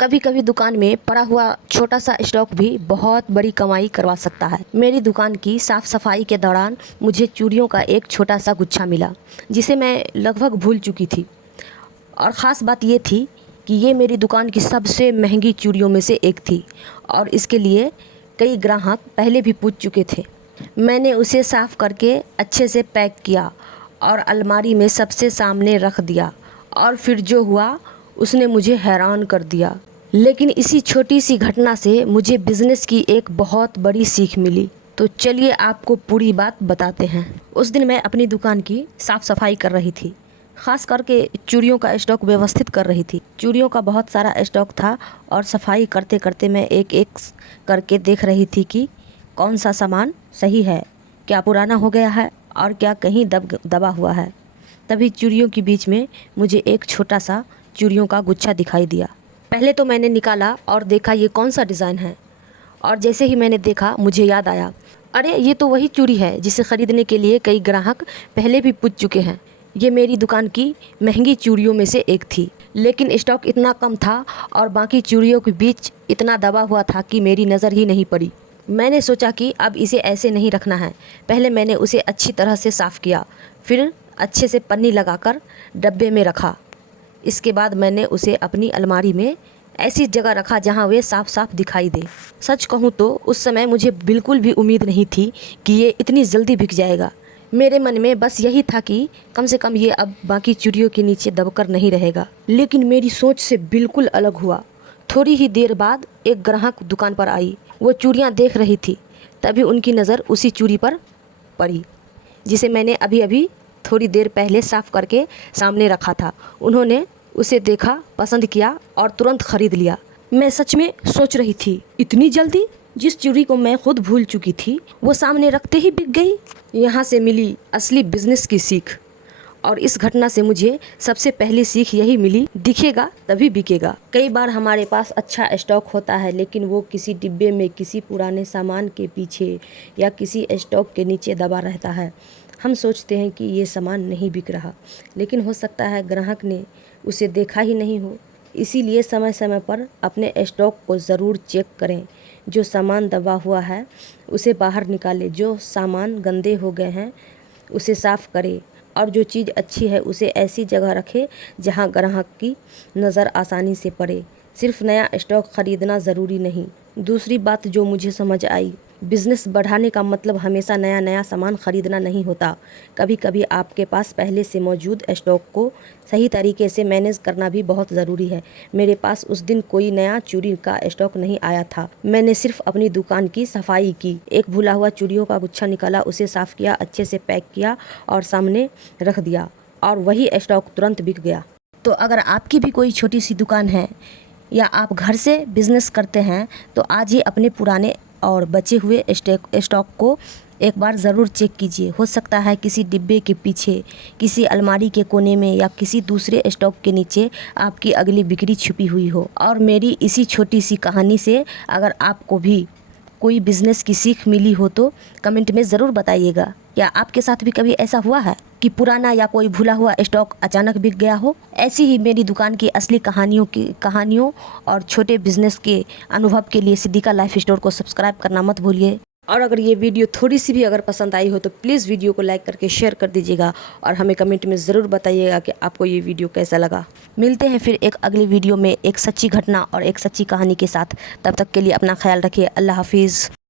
कभी कभी दुकान में पड़ा हुआ छोटा सा स्टॉक भी बहुत बड़ी कमाई करवा सकता है। मेरी दुकान की साफ सफाई के दौरान मुझे चूड़ियों का एक छोटा सा गुच्छा मिला, जिसे मैं लगभग भूल चुकी थी। और ख़ास बात ये थी कि ये मेरी दुकान की सबसे महंगी चूड़ियों में से एक थी और इसके लिए कई ग्राहक पहले भी पूछ चुके थे। मैंने उसे साफ़ करके अच्छे से पैक किया और अलमारी में सबसे सामने रख दिया और फिर जो हुआ उसने मुझे हैरान कर दिया। लेकिन इसी छोटी सी घटना से मुझे बिज़नेस की एक बहुत बड़ी सीख मिली। तो चलिए आपको पूरी बात बताते हैं। उस दिन मैं अपनी दुकान की साफ़ सफाई कर रही थी, ख़ास करके चूड़ियों का स्टॉक व्यवस्थित कर रही थी। चूड़ियों का बहुत सारा स्टॉक था और सफाई करते करते मैं एक एक करके देख रही थी कि कौन सा सामान सही है, क्या पुराना हो गया है और क्या कहीं दबा हुआ है। तभी चूड़ियों के बीच में मुझे एक छोटा सा चूड़ियों का गुच्छा दिखाई दिया। पहले तो मैंने निकाला और देखा ये कौन सा डिज़ाइन है, और जैसे ही मैंने देखा मुझे याद आया, अरे ये तो वही चूड़ी है जिसे ख़रीदने के लिए कई ग्राहक पहले भी पूछ चुके हैं। ये मेरी दुकान की महंगी चूड़ियों में से एक थी, लेकिन स्टॉक इतना कम था और बाकी चूड़ियों के बीच इतना दबा हुआ था कि मेरी नज़र ही नहीं पड़ी। मैंने सोचा कि अब इसे ऐसे नहीं रखना है। पहले मैंने उसे अच्छी तरह से साफ़ किया, फिर अच्छे से पन्नी लगाकर डब्बे में रखा। इसके बाद मैंने उसे अपनी अलमारी में ऐसी जगह रखा जहां वे साफ साफ दिखाई दे। सच कहूं तो उस समय मुझे बिल्कुल भी उम्मीद नहीं थी कि ये इतनी जल्दी बिक जाएगा। मेरे मन में बस यही था कि कम से कम ये अब बाकी चूड़ियों के नीचे दबकर नहीं रहेगा। लेकिन मेरी सोच से बिल्कुल अलग हुआ। थोड़ी ही देर बाद एक ग्राहक दुकान पर आई। वो चूड़ियाँ देख रही थी, तभी उनकी नज़र उसी चूड़ी पर पड़ी जिसे मैंने अभी अभी थोड़ी देर पहले साफ़ करके सामने रखा था। उन्होंने उसे देखा, पसंद किया और तुरंत ख़रीद लिया। मैं सच में सोच रही थी, इतनी जल्दी? जिस चूड़ी को मैं खुद भूल चुकी थी वो सामने रखते ही बिक गई। यहाँ से मिली असली बिजनेस की सीख, और इस घटना से मुझे सबसे पहली सीख यही मिली, दिखेगा तभी बिकेगा। कई बार हमारे पास अच्छा स्टॉक होता है, लेकिन वो किसी डिब्बे में, किसी पुराने सामान के पीछे या किसी स्टॉक के नीचे दबा रहता है। हम सोचते हैं कि ये सामान नहीं बिक रहा, लेकिन हो सकता है ग्राहक ने उसे देखा ही नहीं हो। इसीलिए समय समय पर अपने स्टॉक को ज़रूर चेक करें। जो सामान दबा हुआ है उसे बाहर निकालें, जो सामान गंदे हो गए हैं उसे साफ़ करें, और जो चीज़ अच्छी है उसे ऐसी जगह रखें जहां ग्राहक की नज़र आसानी से पड़े। सिर्फ नया स्टॉक ख़रीदना ज़रूरी नहीं। दूसरी बात जो मुझे समझ आई, बिज़नेस बढ़ाने का मतलब हमेशा नया नया सामान ख़रीदना नहीं होता। कभी कभी आपके पास पहले से मौजूद स्टॉक को सही तरीके से मैनेज करना भी बहुत ज़रूरी है। मेरे पास उस दिन कोई नया चूड़ी का स्टॉक नहीं आया था। मैंने सिर्फ अपनी दुकान की सफाई की, एक भुला हुआ चूड़ियों का गुच्छा निकाला, उसे साफ़ किया, अच्छे से पैक किया और सामने रख दिया, और वही स्टॉक तुरंत बिक गया। तो अगर आपकी भी कोई छोटी सी दुकान है या आप घर से बिज़नेस करते हैं, तो आज ही अपने पुराने और बचे हुए स्टॉक को एक बार ज़रूर चेक कीजिए। हो सकता है किसी डिब्बे के पीछे, किसी अलमारी के कोने में या किसी दूसरे स्टॉक के नीचे आपकी अगली बिक्री छुपी हुई हो। और मेरी इसी छोटी सी कहानी से अगर आपको भी कोई बिज़नेस की सीख मिली हो तो कमेंट में ज़रूर बताइएगा। क्या आपके साथ भी कभी ऐसा हुआ है कि पुराना या कोई भूला हुआ स्टॉक अचानक बिक गया हो? ऐसी ही मेरी दुकान की असली कहानियों और छोटे बिजनेस के अनुभव के लिए सिद्दीका लाइफ स्टोर को सब्सक्राइब करना मत भूलिए। और अगर ये वीडियो थोड़ी सी भी अगर पसंद आई हो तो प्लीज़ वीडियो को लाइक करके शेयर कर दीजिएगा, और हमें कमेंट में ज़रूर बताइएगा कि आपको ये वीडियो कैसा लगा। मिलते हैं फिर एक अगली वीडियो में एक सच्ची घटना और एक सच्ची कहानी के साथ। तब तक के लिए अपना ख्याल रखिए। अल्लाह हाफिज़।